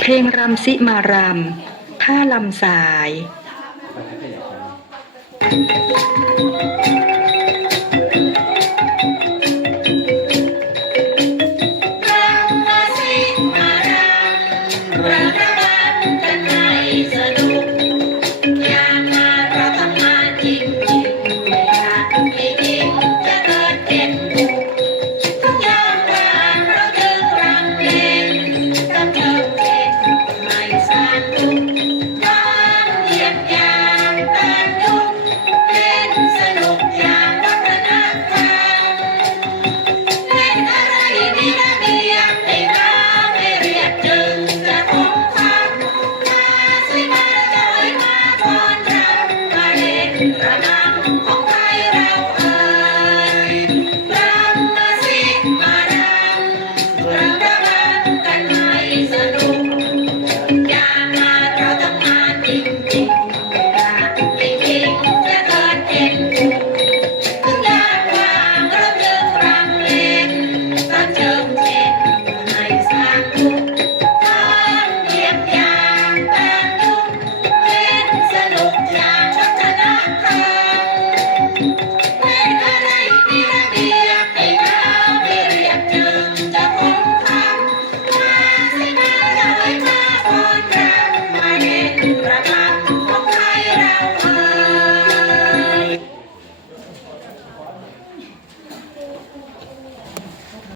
เพลงรำสิมารำท่าลำสายรำสิมารำรำรำกันมา Thank you.